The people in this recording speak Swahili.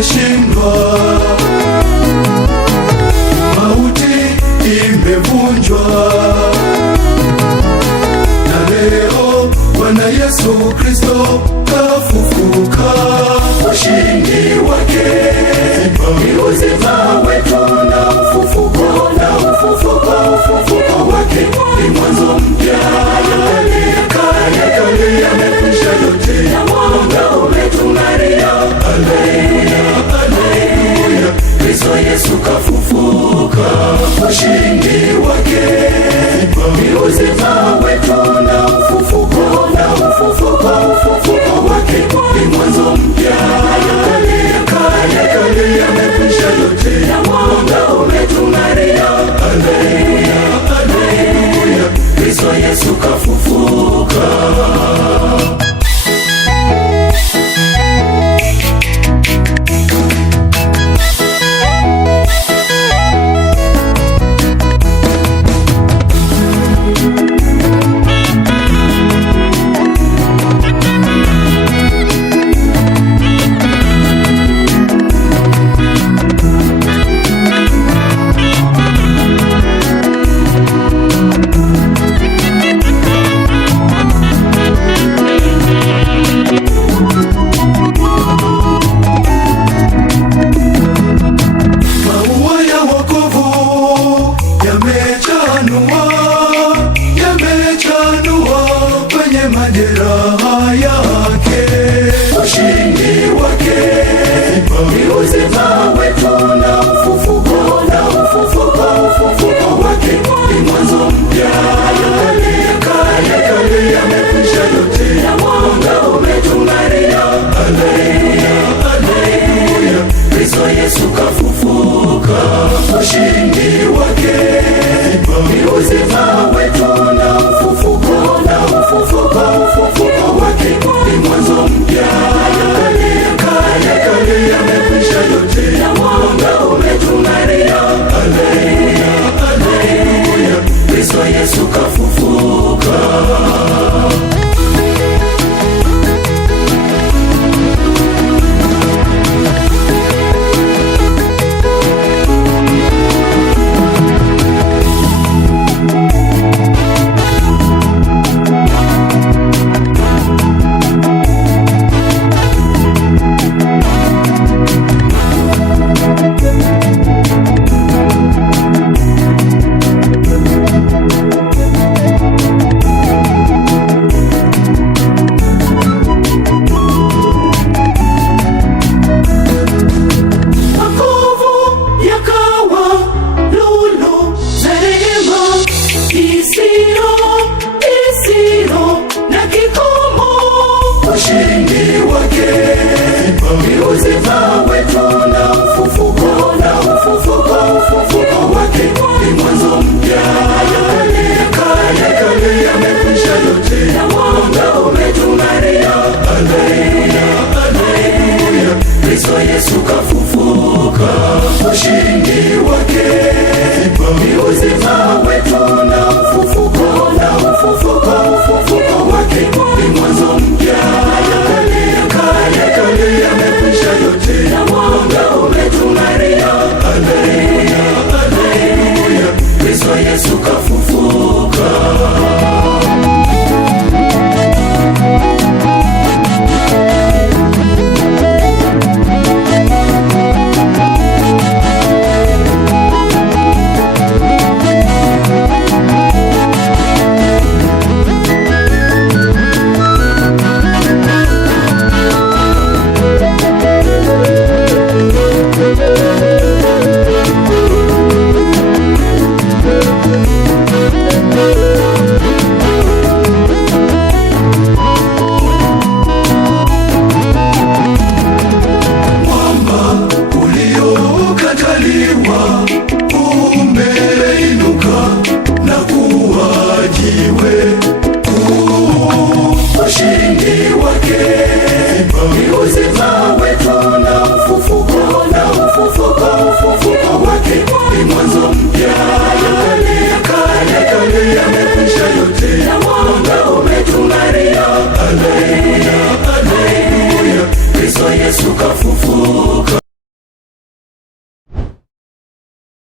umeshindwa, mauti imevunjwa, na leo Bwana Yesu Kristo kafufuka. Ushindi wake ni uzima wetu, na ufufuko wake ni mwanzo mpya. Kale yamekwisha yote, na mwanga umetung'aria. Haleluya, haleluya, Kristo Yesu kafufuka. Ushindi wake ni uzima wetu, na ufufuko wake ni mwanzo mpya. Kale yamekwisha yote, na mwanga umetung'aria. Haleluya, haleluya, Kristo Yesu kafufuka. Yamechanua kwenye majeraha yake. Ushindi wake ni uzima wetu, na ufufuko wake ni mwanzo mpya. Kale yamekwisha yote, na mwanga umetung'aria. Haleluya, haleluya, Kristo Yesu kafufuka. Ushindi wake ni uzima wetu, na ufufuko wake ni mwanzo mpya. Kale yamekwisha yote, na mwanga umetung'aria. Haleluya, haleluya, Kristo Yesu kafufuka. Ushindi wake ni uzima wetu, na ufufuko wake ni mwanzo mpya. Kale yamekwisha yote, na mwanga umetung'aria. Haleluya, haleluya, Kristo Yesu kafufuka. Ushindi wake ni uzima wetu, na ufufuko wake ni mwanzo mpya. Kale yamekwisha yote, na mwanga umetung'aria. Haleluya, haleluya, Kristo Yesu kafufuka. Umeinuka na kuwa jiwe.